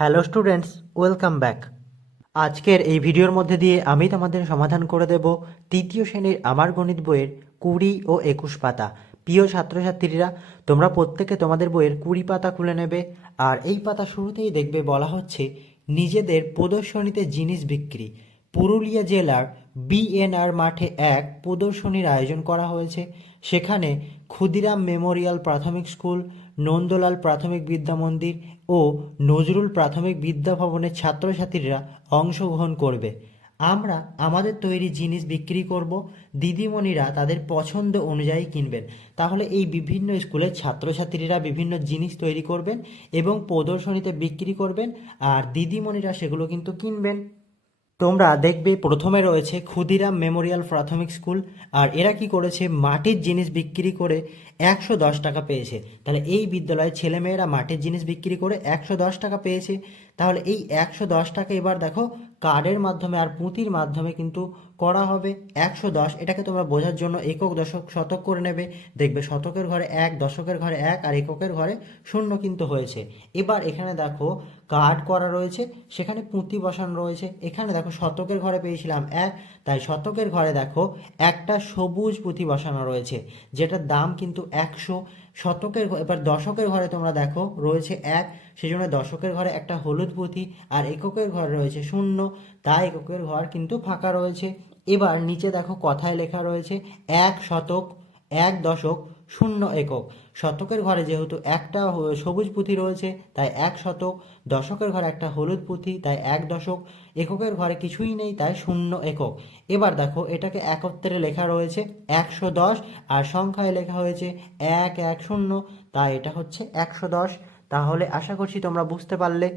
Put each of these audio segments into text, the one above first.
Hello students, welcome back. আজকের এই ভিডিওর মধ্যে দিয়ে আমি তোমাদের সমাধান করে দেব তৃতীয় শ্রেণির আমার গণিত বইয়ের কুড়ি ও একুশ পাতা। প্রিয় ছাত্রছাত্রীরা, তোমরা প্রত্যেকে তোমাদের বইয়ের কুড়ি পাতা খুলে নেবে আর এই পাতা শুরুতেই দেখবে বলা হচ্ছে নিজেদের প্রদর্শনীতে জিনিস বিক্রি। পুরুলিয়া জেলার বিএনআর মাঠে এক প্রদর্শনীর আয়োজন করা হয়েছে। সেখানে ক্ষুদিরাম মেমোরিয়াল প্রাথমিক স্কুল, নন্দলাল প্রাথমিক বিদ্যা মন্দির ও নজরুল প্রাথমিক বিদ্যা ভবনের ছাত্রছাত্রীরা অংশগ্রহণ করবে। আমরা আমাদের তৈরি জিনিস বিক্রি করব, দিদিমণিরা তাদের পছন্দ অনুযায়ী কিনবেন। তাহলে এই বিভিন্ন স্কুলের ছাত্রছাত্রীরা বিভিন্ন জিনিস তৈরি করবেন এবং প্রদর্শনীতে বিক্রি করবেন আর দিদিমণিরা সেগুলো কিন্তু কিনবেন। তোমরা দেখবে প্রথমে রয়েছে ক্ষুদিরাম মেমোরিয়াল প্রাথমিক স্কুল, আর এরা কি করেছে? মাটির জিনিস বিক্রি করে একশো দশ টাকা পেয়েছে। তাহলে এই বিদ্যালয়ে ছেলেমেয়েরা মাটির জিনিস বিক্রি করে একশো দশ টাকা পেয়েছে। তাহলে এই একশো দশ টাকা এবার দেখো কার্ডের মাধ্যমে আর পুঁতির মাধ্যমে কিন্তু করা হবে একশো দশ। এটাকে তোমরা বোঝার জন্য একক দশক শতক করে নেবে। দেখবে শতকের ঘরে এক, দশকের ঘরে এক আর এককের ঘরে শূন্য কিন্তু হয়েছে। এবার এখানে দেখো কার্ড করা রয়েছে, সেখানে পুঁতি বসানো রয়েছে। এখানে দেখো শতকের ঘরে পেয়েছিলাম এক, তাই শতকের ঘরে দেখো একটা সবুজ পুঁতি বসানো রয়েছে, যেটার দাম কিন্তু একশো। শতকের এবার দশকের ঘরে তোমরা দেখো রয়েছে এক সেই জন্য দশকের ঘরে একটা হলুদ পুঁথি আর এককের ঘর রয়েছে শূন্য। তাই এককের ঘর কিন্তু ফাঁকা রয়েছে। এবার নিচে দেখো কথায় লেখা রয়েছে, এক শতক, এক দশক, শূন্য একক। শতকের ঘরে যেহেতু একটা সবুজ পুঁথি রয়েছে, তাই এক শতক। দশকের ঘরে একটা হলুদ পুঁথি, তাই এক দশক। এককের ঘরে কিছুই নেই, তাই শূন্য একক। এবার দেখো এটাকে একত্রে লেখা রয়েছে একশো দশ, আর সংখ্যায় লেখা হয়েছে এক এক শূন্য। তাই এটা হচ্ছে একশো দশ। তাহলে আশা করছি তোমরা বুঝতে পারলে।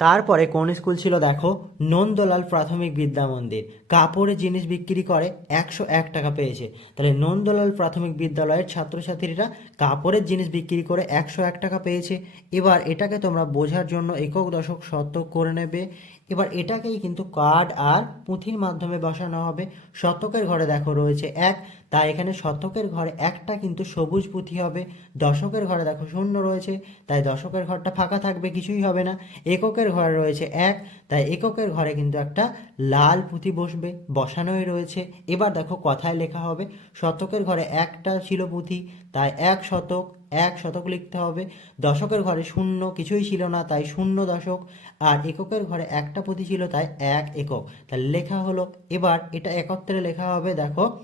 তারপরে কোন স্কুল ছিল দেখো? নন্দলাল প্রাথমিক বিদ্যা মন্দির। কাপড়ে জিনিস বিক্রি করে, একশো এক টাকা পেয়েছে। তাহলে নন্দলাল প্রাথমিক বিদ্যালয়ের ছাত্রছাত্রীরা কাপড়ের জিনিস বিক্রি করে একশো এক টাকা পেয়েছে। এবার এটাকে তোমরা বোঝার জন্য একক দশক শতক করে নেবে। এবার এটাকেই কিন্তু কার্ড আর পুঁথির মাধ্যমে বসানো হবে। শতকের ঘরে দেখো রয়েছে এক, তাই এখানে শতকের ঘরে একটা কিন্তু সবুজ পুঁথি হবে। দশকের ঘরে দেখো শূন্য রয়েছে, তাই দশকের ঘরটা ফাঁকা থাকবে, কিছুই হবে না। এককের ঘরে রয়েছে এক, তাই এককের ঘরে কিন্তু একটা লাল পুঁথি বসবে, বসানোই রয়েছে। এবার দেখো কথায় লেখা হবে, শতকের ঘরে একটা ছিল পুঁথি, তাই এক শতক এক শতক লিখতে হবে। দশকের ঘরে শূন্য কিছুই ছিল না, তাই শূন্য দশক। আর এককের ঘরে একটা পুঁথি ছিল, তাই এক একক। তাহলে লেখা হলো, এবার এটা একত্রে লেখা হবে, দেখো,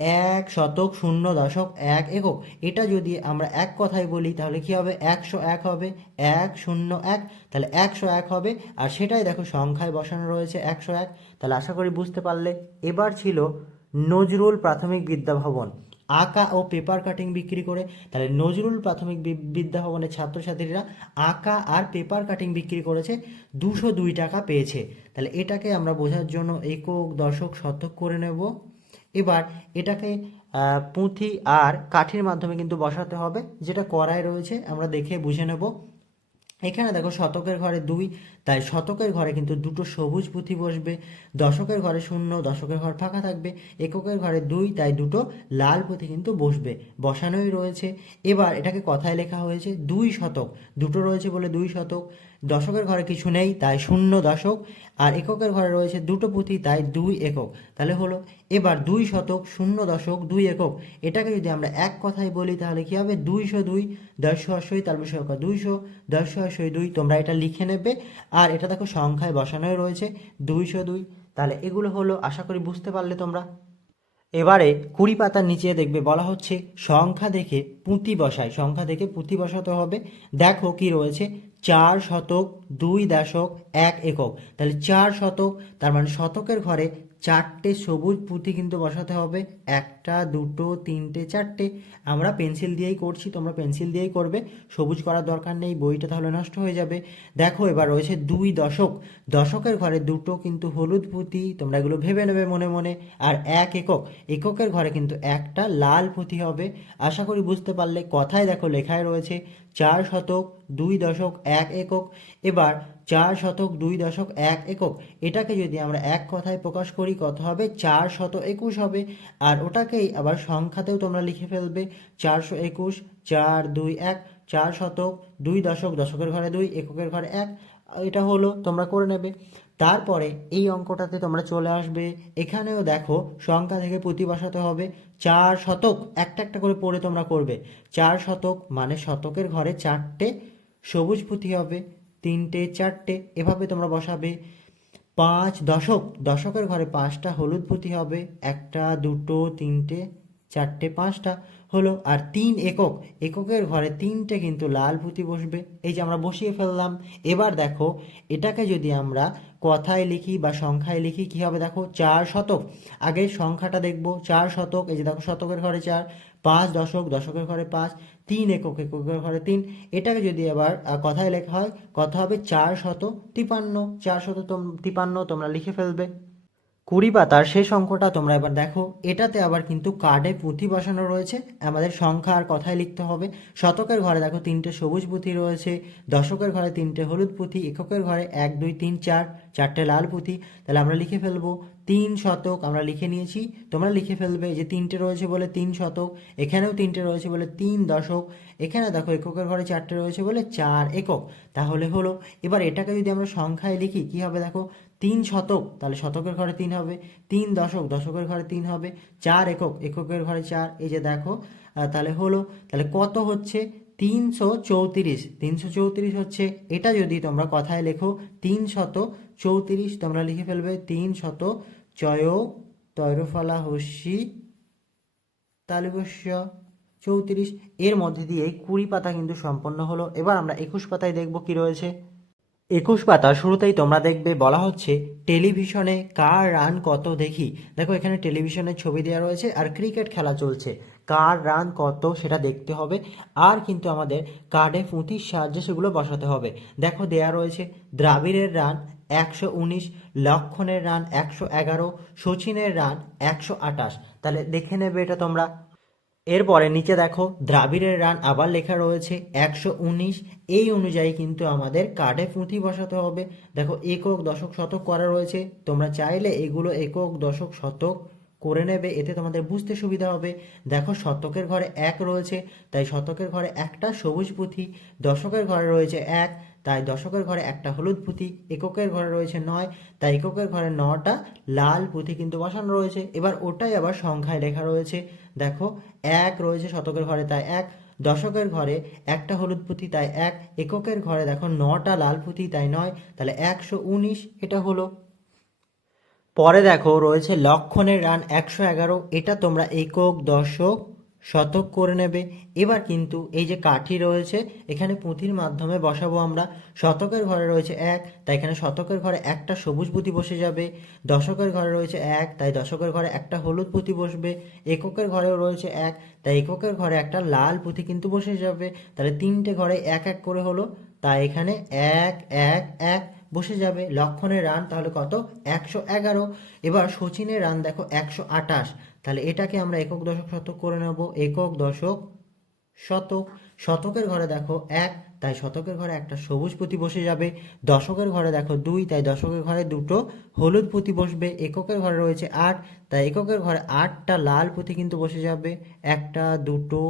এক শতক শূন্য দশক এক একক। এটা যদি আমরা এক কথায় বলি, তাহলে কি হবে? একশো এক হবে। এক শূন্য এক, তাহলে একশো এক হবে। আর সেটাই দেখো, সংখ্যায় বসানো রয়েছে একশো এক। তাহলে আশা করি বুঝতে পারলে, এবার ছিল নজরুল প্রাথমিক বিদ্যা ভবন। আঁকা ও পেপার কাটিং বিক্রি করে, তাহলে নজরুল প্রাথমিক বিদ্যা ভবনের ছাত্রছাত্রীরা আঁকা আর পেপার কাটিং বিক্রি করেছে, দুশো দুই টাকা পেয়েছে। তাহলে এটাকে আমরা বোঝার জন্য একক দশক শতক করে নেব। এবার এটাকে পুঁথি আর কাঠির মাধ্যমে কিন্তু বসাতে হবে, যেটা করায় রয়েছে, আমরা দেখে বুঝে নেব। এখানে দেখো শতকের ঘরে দুই তাই শতকের ঘরে কিন্তু দুটো সবুজ পুঁথি বসবে, দশকের ঘরে শূন্য, দশকের ঘর ফাঁকা থাকবে, এককের ঘরে দুই, তাই দুটো লাল পুঁথি কিন্তু বসবে, বসানোই রয়েছে। এবার এটাকে কথায় লেখা হয়েছে দুই শতক, দুটো রয়েছে বলে দুই শতক, দশকের ঘরে কিছু নেই, তাই শূন্য দশক, আর এককের ঘরে রয়েছে দুটো পুঁথি, তাই দুই একক। তাহলে হলো, এবার দুই শতক, শূন্য দশক, দুই একক, এটাকে যদি আমরা এক কথায় বলি, তাহলে কি হবে? দুইশো দুই, দশশো অশ্বই তার বিষয় দুইশো, দশশো অশ্বই দুই, তোমরা এটা লিখে নেবে। আর এটা দেখো সংখ্যায় বসানোই রয়েছে, দুইশো দুই। তাহলে এগুলো হলো, আশা করি বুঝতে পারলে তোমরা। এবারে কুড়ি পাতার নিচে দেখবে বলা হচ্ছে, সংখ্যা দেখে পুঁতি বসায়। সংখ্যা দেখে পুঁতি বসাতে হবে। দেখো কি রয়েছে, চার শতক দুই দশক এক একক। তাহলে চার শতক, তার মানে শতকের ঘরে চারটে সবুজ পুঁতি কিন্তু বসাতে হবে। একটা, দুটো, তিনটে, চারটে। আমরা পেন্সিল দিয়েই করছি, তোমরা পেন্সিল দিয়েই করবে। সবুজ করার দরকার নেই, বইটা তাহলে নষ্ট হয়ে যাবে। দেখো, এবার রয়েছে দুই দশক। দশকের ঘরে দুটো কিন্তু হলুদ পুঁতি, তোমরা এগুলো ভেবে নেবে মনে মনে। আর এক একক। এককের ঘরে কিন্তু একটা লাল পুঁতি হবে। আশা করি বুঝতে পারলে কথায় দেখো লেখায় রয়েছে চার শতক, দুই দশক, এক একক। এবার চার শতক, দুই দশক, এক একক। এটাকে যদি আমরা এক কথায় প্রকাশ করি, কত হবে? চার শত একুশ হবে। আর ওটাকেই আবার সংখ্যাতেও তোমরা লিখে ফেলবে। চারশো একুশ, চার দুই এক, চার শতক, দুই দশক, দশকের ঘরে দুই, এককের ঘরে এক। এটা হলো, তোমরা করে নেবে। তারপরে এই অঙ্কটাতে তোমরা চলে আসবে। এখানেও দেখো, সংখ্যা থেকে পুঁতি বসাতে হবে। চার শতক, একটা একটা করে পড়ে তোমরা করবে। চার শতক মানে শতকের ঘরে চারটে সবুজ পুঁতি হবে। তিনটে, চারটে, এভাবে তোমরা বসাবে। পাঁচ দশক, দশকের ঘরে পাঁচটা হলুদ পুঁতি হবে, একটা, দুটো, তিনটে, চারটে, পাঁচটা হলো, আর তিন একক, এককের ঘরে তিনটে কিন্তু লাল পুঁতি বসবে। এই যে আমরা বসিয়ে ফেললাম, এবার দেখো, এটাকে যদি আমরা কথায় লিখি বা সংখ্যায় লিখি, কী হবে দেখো? চার শতক। আগে সংখ্যাটা দেখব, চার শতক, এই যে দেখো শতকের ঘরে চার পাঁচ দশক, দশকের ঘরে পাঁচ, তিন একক, এককের ঘরে তিন। এটাকে যদি আবার কথায় লেখা হয়, কথা হবে চার শত তিপান্ন, চার শত তিপান্ন তোমরা লিখে ফেলবে। কুড়ি পাতার শেষ অঙ্কটা তোমরা এবার দেখো। এটাতে আবার কিন্তু কার্ডে পুঁথি বসানো রয়েছে। আমাদের সংখ্যা আর কথায় লিখতে হবে। শতকের ঘরে দেখো তিনটে সবুজ পুঁথি রয়েছে। দশকের ঘরে তিনটে হলুদ পুঁথি। এককের ঘরে এক, দুই, তিন, চার, চারটে লাল পুঁথি। তাহলে আমরা লিখে ফেলব। তিন শতক আমরা লিখে নিয়েছি। তোমরা লিখে ফেলবে যে তিনটে রয়েছে বলে তিন শতক, এখানেও তিনটে রয়েছে বলে তিন দশক, এখানে দেখো এককের ঘরে চারটে রয়েছে বলে চার একক। তাহলে হলো, এবার এটাকে যদি আমরা সংখ্যায় লিখি, কি হবে দেখো? তিন শতক, তাহলে শতকের ঘরে তিন হবে, তিন দশক, দশকের ঘরে তিন হবে, চার একক, এককের ঘরে চার, এই যে দেখো তাহলে হলো, তাহলে কত হচ্ছে? তিনশো চৌত্রিশ তিনশো চৌত্রিশ হচ্ছে, এটা যদি তোমরা কথায় লেখো, তিন শত চৌত্রিশ, তোমরা লিখে ফেলবে তিন শত চয় তৈরফলা হস্যি তালুবস্য চৌত্রিশ। এর মধ্যে দিয়ে কুড়ি পাতা কিন্তু সম্পন্ন হলো। এবার আমরা একুশ পাতায় দেখব কি রয়েছে। একুশ পাতা শুরুতেই তোমরা দেখবে বলা হচ্ছে, টেলিভিশনে কার রান কত দেখি? দেখো এখানে টেলিভিশনের ছবি দেওয়া রয়েছে আর ক্রিকেট খেলা চলছে। কার রান কত সেটা দেখতে হবে। আর কিন্তু আমাদের কার্ডে পুঁতির সাহায্যে সেগুলো বসাতে হবে। দেখো দেয়া রয়েছে দ্রাবিড়ের রান একশো উনিশ, লক্ষণের রান একশো এগারো সচিনের রান একশো আটাশ তাহলে দেখে নেবে এটা তোমরা। এরপরে নিচে দেখো দ্রাবিড়ের রান আবার লেখা রয়েছে একশো উনিশ। এই অনুযায়ী কিন্তু আমাদের কার্ডে পুঁথি বসাতে হবে। দেখো একক, দশক, শতক করা রয়েছে। তোমরা চাইলে এগুলো একক, দশক, শতক করে নেবে, এতে তোমাদের বুঝতে সুবিধা হবে। দেখো, শতকের ঘরে এক রয়েছে, তাই শতকের ঘরে একটা সবুজ পুঁথি, দশকের ঘরে রয়েছে এক, তাই দশকের ঘরে একটা হলুদ পুঁথি, এককের ঘরে রয়েছে নয়, তাই এককের ঘরে নটা লাল পুঁথি কিন্তু বসানো রয়েছে। এবার ওটাই আবার সংখ্যায় লেখা রয়েছে। দেখো, এক রয়েছে শতকের ঘরে, তাই এক, দশকের ঘরে একটা হলুদ পুঁথি, তাই এক, এককের ঘরে দেখো নটা লাল পুঁথি, তাই নয়, তাহলে একশো উনিশ এটা হলো। পরে দেখো রয়েছে লক্ষণের রান একশো এগারো। এটা তোমরা একক, দশক, শতক করে নেবে। এবার কিন্তু এই যে কাঠি রয়েছে, এখানে পুঁথির মাধ্যমে বসাবো আমরা। শতকের ঘরে রয়েছে এক, তাই এখানে শতকের ঘরে একটা সবুজ পুঁতি বসে যাবে। দশকের ঘরে রয়েছে এক, তাই দশকের ঘরে একটা হলুদ পুঁতি বসবে। এককের ঘরেও রয়েছে এক, তাই এককের ঘরে একটা লাল পুঁথি কিন্তু বসে যাবে। তাহলে তিনটে ঘরে এক এক করে হলো। তাই এখানে এক এক এক বসে যাবে। লক্ষণের রান তাহলে কত? একশো এগারো। এবার সচিনের রান দেখো, একশো আটাশ তাহলে এটাকে আমরা একক দশক শতক করে নেব। একক দশক শতক। শতকের ঘরে দেখো এক, তাই শতকের ঘরে একটা সবুজ পুঁতি বসে যাবে। দশকের ঘরে দেখো দুই, তাই দশকের ঘরে দুটো হলুদ পুঁতি বসবে। এককের ঘরে রয়েছে আট, তাই এককের ঘরে আটটা লাল পুঁতি কিন্তু বসে যাবে। একটা, দুটো,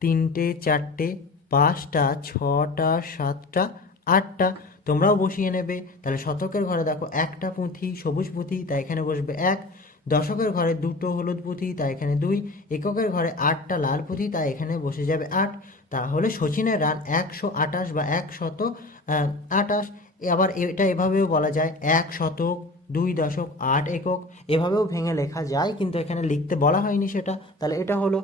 তিনটে, চারটে, পাঁচটা, ছটা, সাতটা, আটটা। তোমরাও বসিয়ে নেবে। তাহলে শতকের ঘরে দেখো একটা পুঁথি সবুজ পুঁথি তাই এখানে বসবে এক। দশকের ঘরে দুটো হলুদ পুঁথি তাই এখানে দুই। এককের ঘরে আটটা লাল পুঁথি তাই এখানে বসে যাবে আট। তাহলে সচিনের রান একশো আটাশ বা একশত আহ, আটাশ আবার এটা এভাবেও বলা যায় এক শতক দুই দশক আট একক। এভাবেও ভেঙে লেখা যায় কিন্তু এখানে লিখতে বলা হয়নি সেটা। তাহলে এটা হলো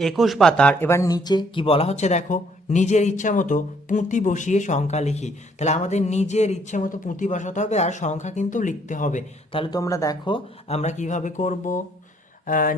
একুশ পাতার এবার নিচে কি বলা হচ্ছে দেখো? নিজের ইচ্ছা মতো পুঁতি বসিয়ে সংখ্যা লিখি। তাহলে আমাদের নিজের ইচ্ছে মতো পুঁতি বসাতে হবে আর সংখ্যা কিন্তু লিখতে হবে। তাহলে তোমরা দেখো আমরা কীভাবে করব?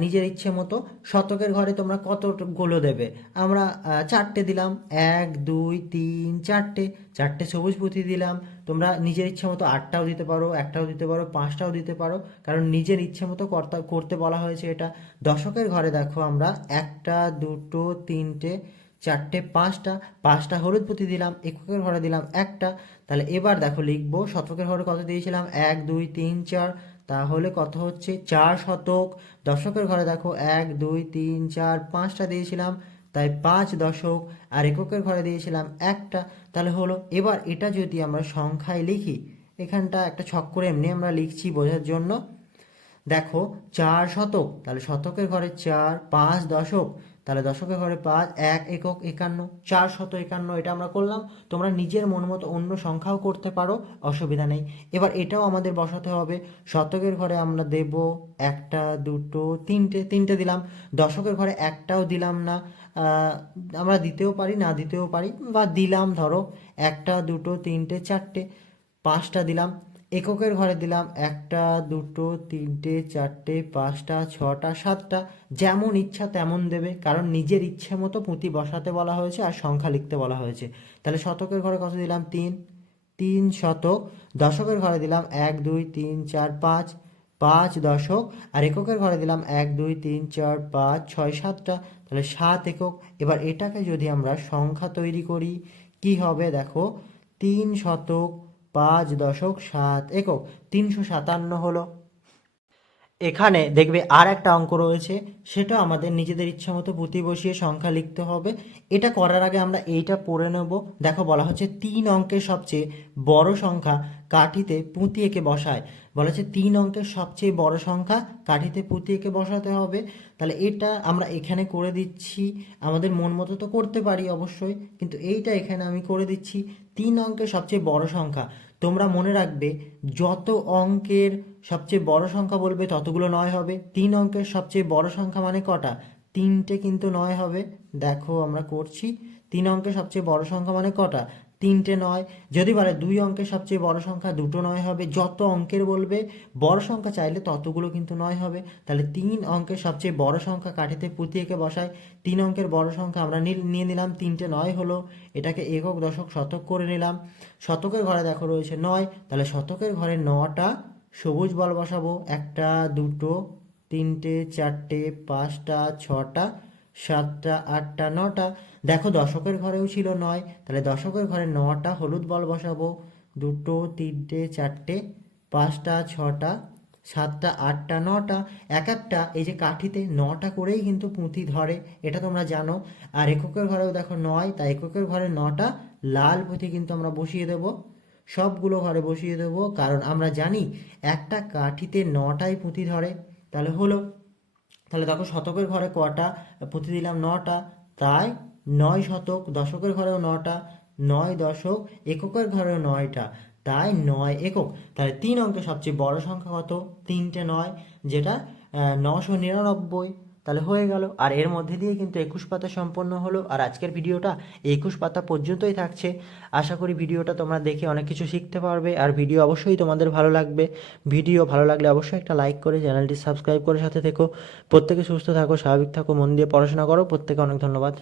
নিজের ইচ্ছে মতো শতকের ঘরে তোমরা কতগুলো দেবে? আমরা চারটে দিলাম। এক, দুই, তিন, চারটে। চারটে সবুজ পুঁথি দিলাম। তোমরা নিজের ইচ্ছে মতো আটটাও দিতে পারো, একটাও দিতে পারো, পাঁচটাও দিতে পারো। কারণ নিজের ইচ্ছে মতো কর্তা, করতে বলা হয়েছে এটা। দশকের ঘরে দেখো আমরা একটা, দুটো, তিনটে, চারটে, পাঁচটা। পাঁচটা হলুদ পুঁতি দিলাম, এককের ঘরে দিলাম একটা। তাহলে এবার দেখো লিখব, শতকের ঘরে কত দিয়েছিলাম? এক, দুই, তিন, চার। তাহলে কত হচ্ছে? চার শতক। দশকের ঘরে দেখো, এক, দুই, তিন, চার, পাঁচটা দিয়েছিলাম, তাই পাঁচ দশক। আর এককের ঘরে দিয়েছিলাম একটা। তাহলে হলো, এবার এটা যদি আমরা সংখ্যায় লিখি, এখানটা একটা ছক করে এমনি আমরা লিখছি বোঝার জন্য। দেখো, চার শতক। তাহলে শতকের ঘরে চার, পাঁচ দশক। তাহলে দশকের ঘরে পাঁচ, এক একক একান্ন, চার শত একান্ন, এটা আমরা করলাম। তোমরা নিজের মন মতো অন্য সংখ্যাও করতে পারো, অসুবিধা নেই। এবার এটাও আমাদের বসাতে হবে। শতকের ঘরে আমরা দেব একটা, দুটো, তিনটে তিনটে দিলাম। দশকের ঘরে একটাও দিলাম না। আমরা দিতেও পারি, না দিতেও পারি, বা দিলাম ধরো একটা, দুটো, তিনটে, চারটে, পাঁচটা দিলাম। এককের ঘরে দিলাম একটা, দুটো, তিনটে, চারটে, পাঁচটা, ছটা, সাতটা। যেমন ইচ্ছা তেমন দেবে, কারণ নিজের ইচ্ছে মতো পুঁতি বসাতে বলা হয়েছে আর সংখ্যা লিখতে বলা হয়েছে। তাহলে শতকের ঘরে কত দিলাম? তিন। তিন শতক। দশকের ঘরে দিলাম এক, দুই, তিন, চার, পাঁচ। পাঁচ দশক। আর এককের ঘরে দিলাম এক, দুই, তিন, চার, পাঁচ, ছয়, সাতটা। তাহলে সাত একক। এবার এটাকে যদি আমরা সংখ্যা তৈরি করি, কি হবে দেখো? তিন শতক পাঁচ দশক সাত একক, তিনশো সাতান্ন হলো। এখানে দেখবে আর একটা অঙ্ক রয়েছে, সেটা আমাদের নিজেদের ইচ্ছা মতো পুঁতি বসিয়ে সংখ্যা লিখতে হবে। এটা করার আগে আমরা এইটা পড়ে নেব। দেখো বলা হচ্ছে তিন অঙ্কের সবচেয়ে বড় সংখ্যা কাঠিতে পুঁতি এঁকে বসায়। বলা হচ্ছে তিন অঙ্কের সবচেয়ে বড় সংখ্যা কাঠিতে পুঁতি এঁকে বসাতে হবে। তাহলে এটা আমরা এখানে করে দিচ্ছি। আমাদের মন মতো তো করতে পারি অবশ্যই, কিন্তু এইটা এখানে আমি করে দিচ্ছি। তিন অঙ্কের সবচেয়ে বড় সংখ্যা তোমরা মনে রাখবে, যত অঙ্কের সবচেয়ে বড় সংখ্যা বলবে, ততগুলো নয় হবে। তিন অঙ্কের সবচেয়ে বড় সংখ্যা মানে কটা? তিনটে কিন্তু নয় হবে। দেখো আমরা করছি। তিন অঙ্কের সবচেয়ে বড় সংখ্যা মানে কটা? তিনটে নয়। যদি বলে দুই অঙ্কের সবচেয়ে বড় সংখ্যা দুটো নয় হবে, যত অঙ্কের বলবে, বড় সংখ্যা চাইলে ততগুলো কিন্তু নয় হবে। তাহলে তিন অঙ্কের সবচেয়ে বড় সংখ্যা কাঠিতে পুঁতি এঁকে বসায়। তিন অঙ্কের বড় সংখ্যা আমরা নিয়ে নিলাম, তিনটে নয় হলো। এটাকে একক, দশক, শতক করে নিলাম। শতকের ঘরে দেখো রয়েছে নয়। তাহলে শতকের ঘরে নটা সবুজ বল বসাবো। একটা, দুটো, তিনটে, চারটে, পাঁচটা, ছটা সাতটা, আটটা, নটা। দেখো দশকের ঘরেও ছিল নয়, তাহলে দশকের ঘরে নটা হলুদ বল বসাবো। দুটো, তিনটে, চারটে, পাঁচটা, ছটা, সাতটা, আটটা, নটা। এক একটা, এই যে কাঠিতে নটা করেই কিন্তু পুঁতি ধরে, এটা তোমরা জানো। আর এককের ঘরেও দেখো নয়, তাই এককের ঘরে নটা লাল পুঁতি কিন্তু আমরা বসিয়ে দেবো। সবগুলো ঘরে বসিয়ে দেবো, কারণ আমরা জানি একটা কাঠিতে নটাই পুঁতি ধরে। তাহলে হলো তাহলে দেখো শতকের ঘরে কটা? পুঁতি দিলাম নটা। তাই নয় শতক, দশকের ঘরেও নটা, নয় দশক, এককের ঘরেও নয়টা। তাই নয় একক। তাহলে তিন অঙ্কের সবচেয়ে বড় সংখ্যা কত? তিনটে নয়, যেটা নশো নিরানব্বই। তাহলে হয়ে গেল। আর এর মধ্যে দিয়ে কিন্তু একুশ পাতা সম্পন্ন হলো। আর আজকের ভিডিওটা একুশ পাতা পর্যন্তই থাকছে। আশা করি ভিডিওটা তোমরা দেখে অনেক কিছু শিখতে পারবে। আর ভিডিও অবশ্যই তোমাদের ভালো লাগবে। ভিডিও ভালো লাগলে অবশ্যই একটা লাইক করে চ্যানেলটি সাবস্ক্রাইব করে সাথে থেকো। প্রত্যেকে সুস্থ থাকো, স্বাভাবিক থাকো, মন দিয়ে পড়াশোনা করো। প্রত্যেকে অনেক ধন্যবাদ।